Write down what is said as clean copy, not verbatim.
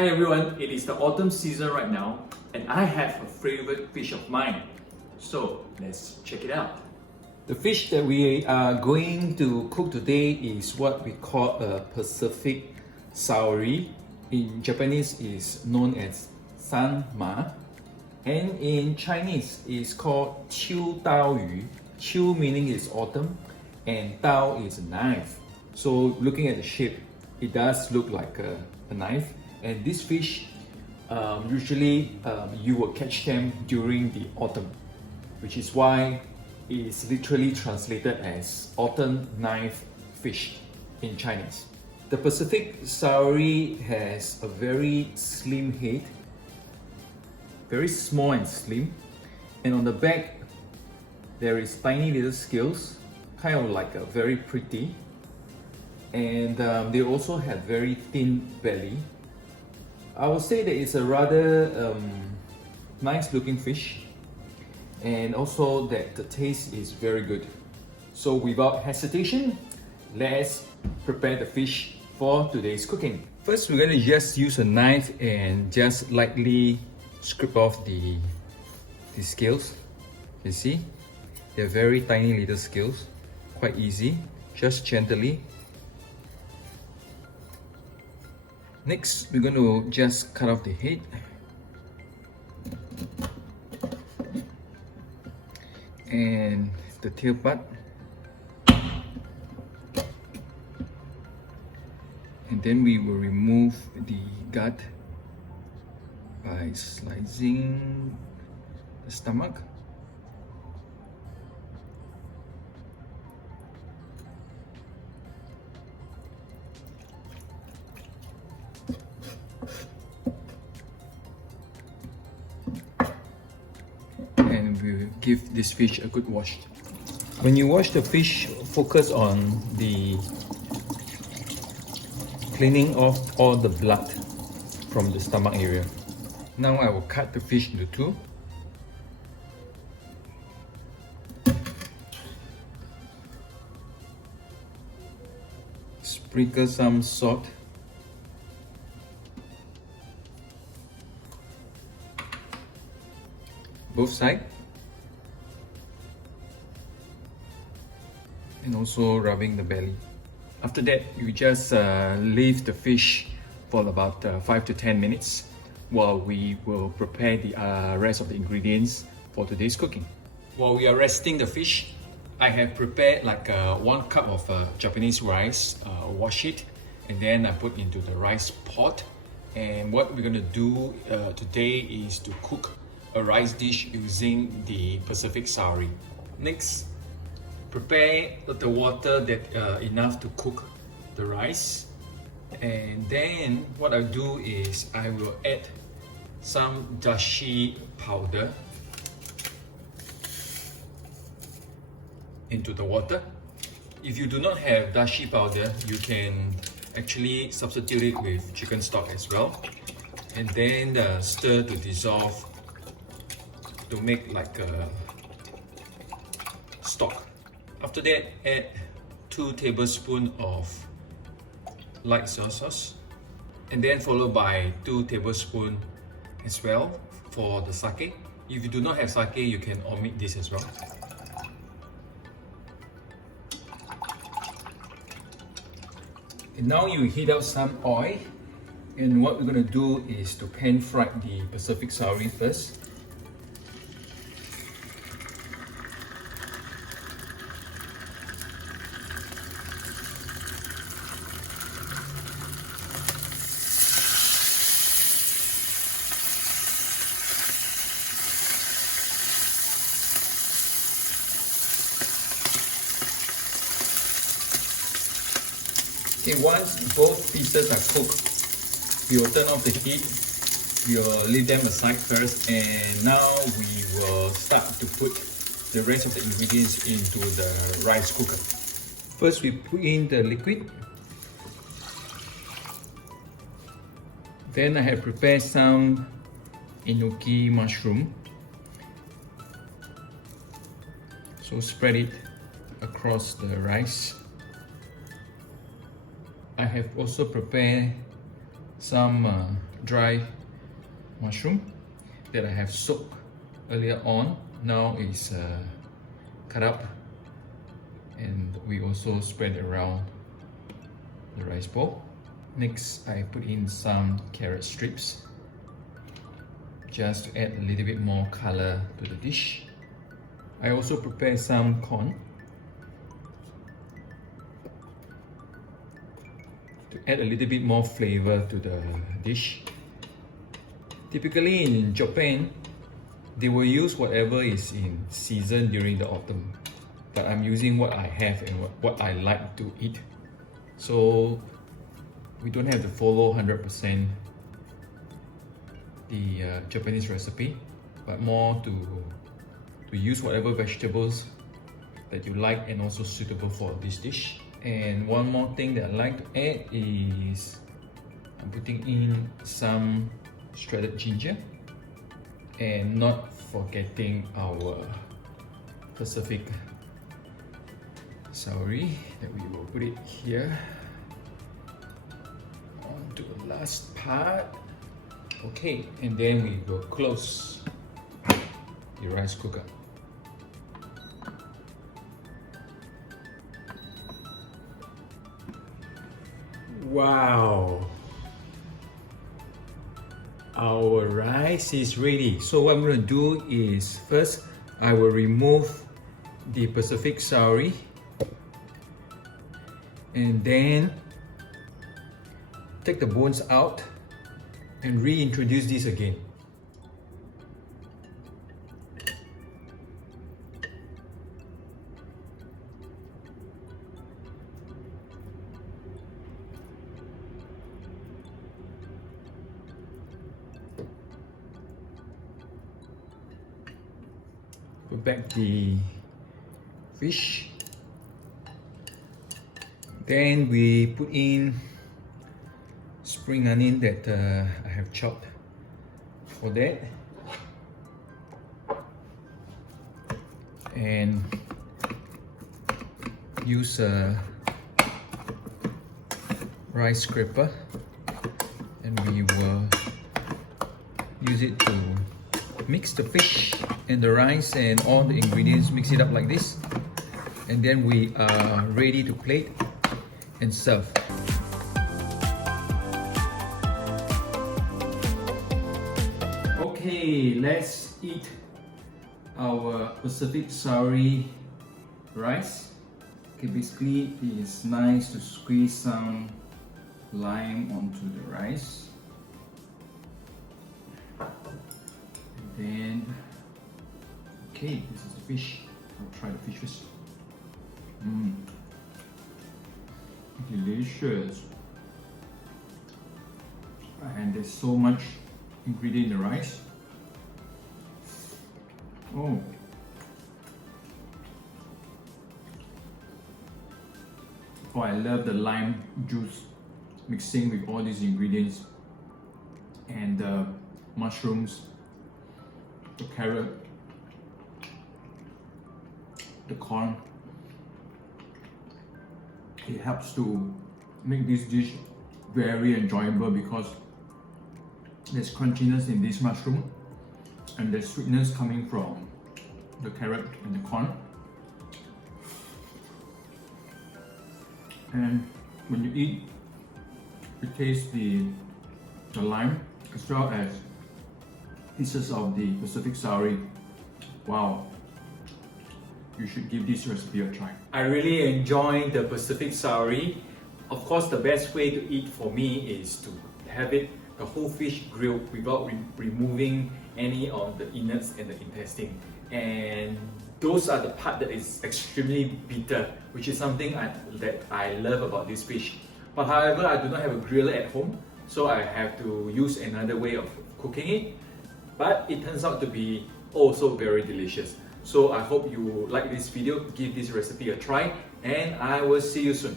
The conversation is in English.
Hi everyone, it is the autumn season right now and I have a favorite fish of mine. So let's check it out. The fish that we are going to cook today is what we call a Pacific Saury. In Japanese is known as sanma, and in Chinese is called qiu dao yu. Qiu meaning is autumn and dao is a knife. So looking at the shape, it does look like a knife. And this fish, usually you will catch them during the autumn, which is why it is literally translated as autumn knife fish in Chinese. The Pacific Saury has a very slim head, very small and slim, and on the back there is tiny little scales, kind of like a very pretty, and they also have very thin belly. I would say that it's a rather nice looking fish, and also that the taste is very good. So without hesitation, let's prepare the fish for today's cooking. First, we're going to just use a knife and just lightly scrape off the scales. You see, they're very tiny little scales, quite easy, just gently. Next, we're going to just cut off the head. And the tail part. And then we will remove the gut by slicing the stomach. And we will give this fish a good wash. When you wash the fish, focus on the cleaning off all the blood from the stomach area. Now I will cut the fish into two. Sprinkle some salt. Both sides. And also rubbing the belly. After that, you just leave the fish for about 5 to 10 minutes while we will prepare the rest of the ingredients for today's cooking. While we are resting the fish, I have prepared like 1 cup of Japanese rice, wash it, and then I put into the rice pot. And what we're gonna do today is to cook a rice dish using the Pacific Saury. Next, prepare the water that enough to cook the rice, and then what I do is I will add some dashi powder into the water. If you do not have dashi powder, you can actually substitute it with chicken stock as well, and then stir to dissolve to make like a stock. After that, add 2 tablespoons of light soy sauce, and then followed by 2 tablespoons as well for the sake. If you do not have sake, you can omit this as well. And now you heat up some oil, and what we're going to do is to pan fry the Pacific Saury first. Okay, once both pieces are cooked, we will turn off the heat. We will leave them aside first, and now we will start to put the rest of the ingredients into the rice cooker. First, we put in the liquid. Then I have prepared some Enoki Mushroom. So spread it across the rice. I have also prepared some dry mushroom that I have soaked earlier on. Now is cut up, and we also spread it around the rice bowl. Next, I put in some carrot strips just to add a little bit more color to the dish. I also prepared some corn to add a little bit more flavor to the dish. Typically in Japan, they will use whatever is in season during the autumn, but I'm using what I have and what I like to eat. So we don't have to follow 100% the Japanese recipe, but more to use whatever vegetables that you like and also suitable for this dish. And one more thing that I like to add is I'm putting in some shredded ginger, and not forgetting our Pacific Saury that we will put it here onto the last part. Okay, and then we will close the rice cooker. Wow! Our rice is ready. So what I'm going to do is, first I will remove the Pacific Saury, and then take the bones out and reintroduce this again. Put back the fish. Then we put in spring onion that I have chopped for that, and use a rice scraper, and we will use it to mix the fish and the rice and all the ingredients, mix it up like this, and then we are ready to plate and serve. Okay, let's eat our Pacific Saury rice. Okay, basically it's nice to squeeze some lime onto the rice. And then, okay, this is the fish. I'll try the fish first. Delicious. And there's so much ingredient in the rice. Oh, I love the lime juice mixing with all these ingredients, and the mushrooms, the carrot, the corn. It helps to make this dish very enjoyable because there's crunchiness in this mushroom and there's sweetness coming from the carrot and the corn. And when you eat, you taste the lime as well as pieces of the Pacific Saury. Wow, you should give this recipe a try. I really enjoy the Pacific Saury. Of course, the best way to eat for me is to have it the whole fish grilled without removing any of the innards and the intestine. And those are the part that is extremely bitter, which is something that I love about this fish. But however, I do not have a griller at home, so I have to use another way of cooking it. But it turns out to be also very delicious. So I hope you like this video, give this recipe a try, and I will see you soon.